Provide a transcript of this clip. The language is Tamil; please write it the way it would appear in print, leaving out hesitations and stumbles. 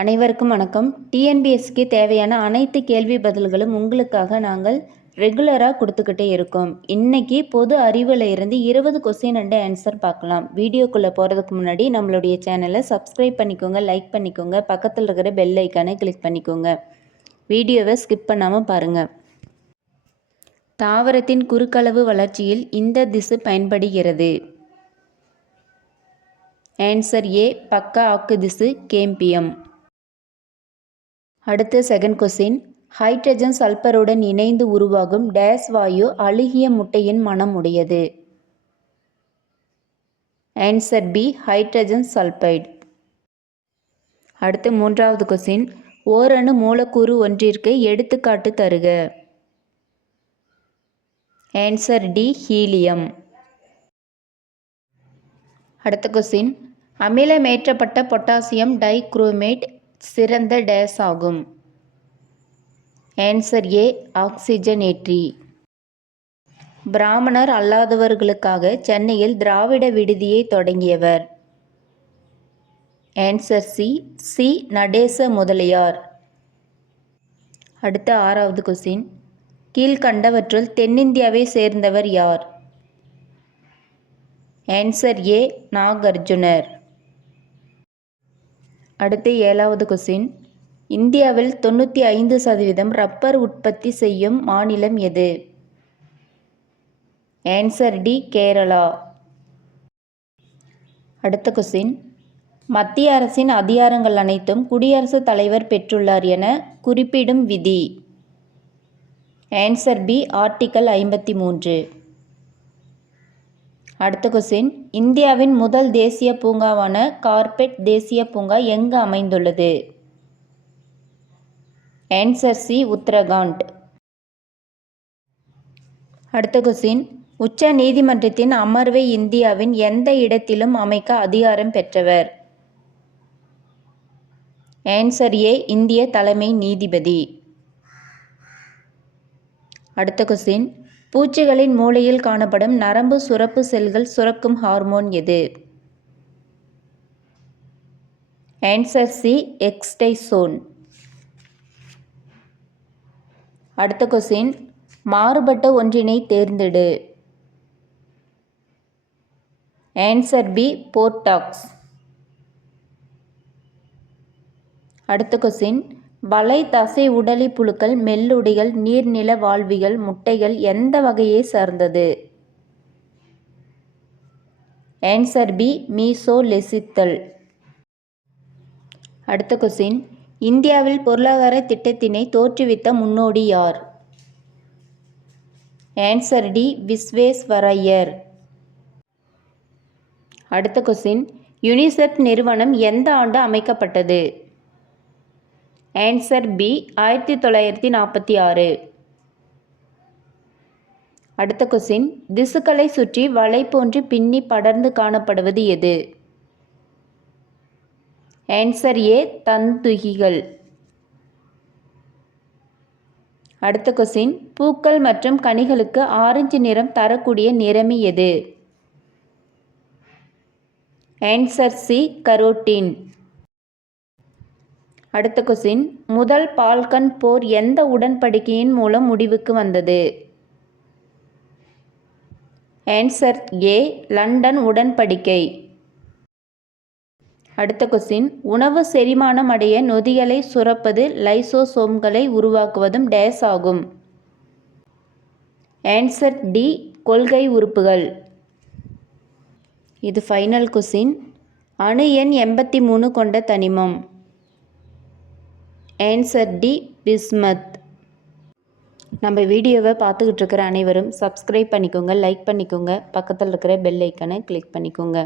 அனைவருக்கும் வணக்கம். டிஎன்பிஎஸ்சிக்கு தேவையான அனைத்து கேள்வி பதில்களும் உங்களுக்காக நாங்கள் ரெகுலராக கொடுத்துக்கிட்டே இருக்கோம். இன்னைக்கு பொது அறிவில் இருந்து 20 கொஸ்டின் அண்ட் ஆன்சர் பார்க்கலாம். வீடியோக்குள்ளே போகிறதுக்கு முன்னாடி நம்மளுடைய சேனலை சப்ஸ்கிரைப் பண்ணிக்கோங்க, லைக் பண்ணிக்கோங்க, பக்கத்தில் இருக்கிற பெல் ஐக்கானை கிளிக் பண்ணிக்கோங்க. வீடியோவை ஸ்கிப் பண்ணாமல் பாருங்கள். தாவரத்தின் குறுக்களவு வளர்ச்சியில் இந்த திசு பயன்படுகிறது. ஆன்சர் ஏ, பக்க ஆக்கு திசு கேம்பியம். அடுத்த செகண்ட் கொஸ்டின், ஹைட்ரஜன் சல்பருடன் இணைந்து உருவாகும் டேஸ் வாயு அழுகிய முட்டையின் மனம் உடையது. Answer B, hydrogen sulphide. அடுத்து மூன்றாவது கொஸ்டின், ஓரணு மூலக்கூறு ஒன்றிற்கு எடுத்துக்காட்டு தருக. Answer D, helium. அடுத்த கொஸ்டின், அமிலமேற்றப்பட்ட பொட்டாசியம் டைகுரோமேட் சிறந்த டேஸ் ஆகும். ஆன்சர் ஏ, ஆக்சிஜனேற்றி. பிராமணர் அல்லாதவர்களுக்காக சென்னையில் திராவிட விடுதியை தொடங்கியவர். Answer C, C Natesa Mudaliar. அடுத்த ஆறாவது கொஸ்டின், கீழ்கண்டவற்றுள் தென்னிந்தியாவை சேர்ந்தவர் யார்? ஆன்சர் ஏ, நாகார்ஜுனர். அடுத்து ஏழாவது கொஸ்டின், இந்தியாவில் 95% ரப்பர் உற்பத்தி செய்யும் மாநிலம் எது? Answer D, Kerala. அடுத்த கொஸ்டின், மத்திய அரசின் அதிகாரங்கள் அனைத்தும் குடியரசுத் தலைவர் பெற்றுள்ளார் என குறிப்பிடும் விதி. Answer B, article 53. அடுத்த கொஸ்டின், இந்தியாவின் முதல் தேசிய பூங்காவான கார்பெட் தேசிய பூங்கா எங்கு அமைந்துள்ளது? Answer C, Uttarakhand. அடுத்த கொஸ்டின், உச்ச நீதிமன்றத்தின் அமர்வை இந்தியாவின் எந்த இடத்திலும் அமைக்க அதிகாரம் பெற்றவர்? ஆன்சர் ஏ, இந்திய தலைமை நீதிபதி. அடுத்த கொஸ்டின், பூச்சிகளின் மூளையில் காணப்படும் நரம்பு சுரப்பு செல்கள் சுரக்கும் ஹார்மோன் எது? Answer C, ecdysone. அடுத்த கொஸ்டின், மாறுபட்ட ஒன்றினை தேர்ந்தெடு. Answer B, Bordeaux. அடுத்த கொஸ்டின், வலை தசை உடலி புழுக்கள், மெல்லுடிகள், நீர்நில வாழ்விகள், முட்டைகள் எந்த வகையை சார்ந்தது? Answer B, mesolecithal. அடுத்த கொஸ்டின், இந்தியாவில் பொருளாதார திட்டத்தினை தோற்றுவித்த முன்னோடி யார்? ஆன்சர் டி, விஸ்வேஸ்வரய்யர். அடுத்த கொஸ்டின், யுனிசெஃப் நிறுவனம் எந்த ஆண்டு அமைக்கப்பட்டது? Answer B, 1946. அடுத்த கொஸ்டின், திசுக்களை சுற்றி வலை போன்று பின்னி படர்ந்து காணப்படுவது எது? ஆன்சர் ஏ, தந்துகிகள். அடுத்த கொஸ்டின், பூக்கள் மற்றும் கனிகளுக்கு ஆரஞ்சு நிறம் தரக்கூடிய நிறமி எது? Answer C, carotene. அடுத்த கொஸ்டின், முதல் பால்கன் போர் எந்த உடன்படிக்கையின் மூலம் முடிவுக்கு வந்தது? ஆன்சர் ஏ, லண்டன் உடன்படிக்கை. அடுத்த கொஸ்டின், உணவு செரிமானம் அடைய நொதிகளை சுரப்பது லைசோசோம்களை உருவாக்குவதும் டேஸ் ஆகும். ஆன்சர் டி, கொள்கை உறுப்புகள். இது ஃபைனல் கொஸ்டின், அணு எண் 83 கொண்ட தனிமம். Answer D, bismuth. நம்ம வீடியோவை பார்த்துக்கிட்டு இருக்கிற அனைவரும் சப்ஸ்கிரைப் பண்ணிக்கோங்க, லைக் பண்ணிக்கோங்க, பக்கத்தில் இருக்கிற பெல் ஐக்கானை கிளிக் பண்ணிக்கோங்க.